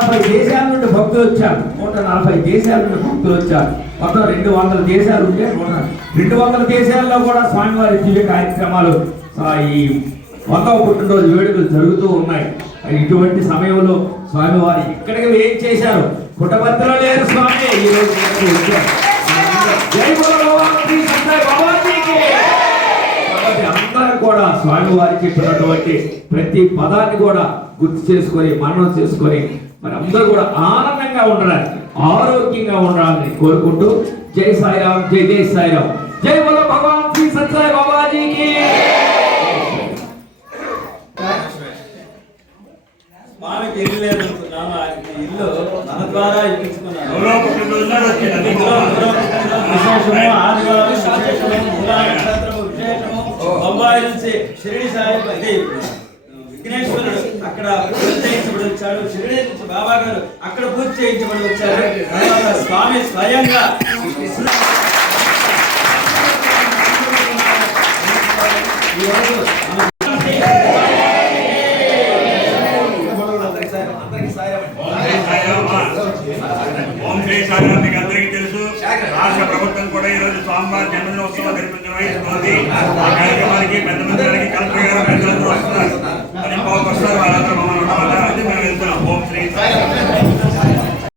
నలభై దేశాల నుండి భక్తులు వచ్చారు. నూట నలభై దేశాల నుండి భక్తులు వచ్చారు. మొత్తం రెండు వందల దేశాలు ఉంటే నూట రెండు వందల దేశాల్లో కూడా స్వామివారి దివ్య కార్యక్రమాలు. ఈ వందవ పుట్టినరోజు వేడుకలు జరుగుతూ ఉన్నాయి. ఇటువంటి సమయంలో స్వామివారు ఇక్కడికి ఏం చేశారు? పుట్టపత్రిలో లేరు స్వామి. ఈ రోజు జై అందరూ కూడా స్వామివారికి వారు చెప్పినటువంటి ప్రతి పదాన్ని కూడా గుర్తు చేసుకొని మననం చేసుకొని మరి అందరూ కూడా ఆనందంగా ఉండడానికి ఆరోగ్యంగా ఉండాలని కోరుకుంటూ జై సాయిరామ్ జై జై సాయిరామ్. జై బోలో భగవాన్ శ్రీ సత్యసాయి బాబాజీకి. స్వామికి ఇల్లు లేదనుకున్నాము ఆయనకి ఇల్లు మన ద్వారా ఇప్పించుకున్నాను. విశేషము ఆదివారం విశేషము మూలా నక్షత్రము విశేషము బొంబాయి నుంచి షిరిడి సాయి అక్కడ పూజ చేయించబడి వచ్చాడు షిరిడి నుంచి బాబా గారు అక్కడ పూజ చేయించబడి వచ్చారు. తర్వాత స్వామి స్వయంగా ఈ రోజు అందరికీ తెలుసు. రాష్ట్ర ప్రభుత్వం కూడా ఈ రోజు స్వామివారి జన్మదిన ఉత్సవం ఆ కార్యక్రమానికి పెద్ద మంది కలెక్టర్ గారు పెద్దలందరూ వస్తున్నారు. Thank you.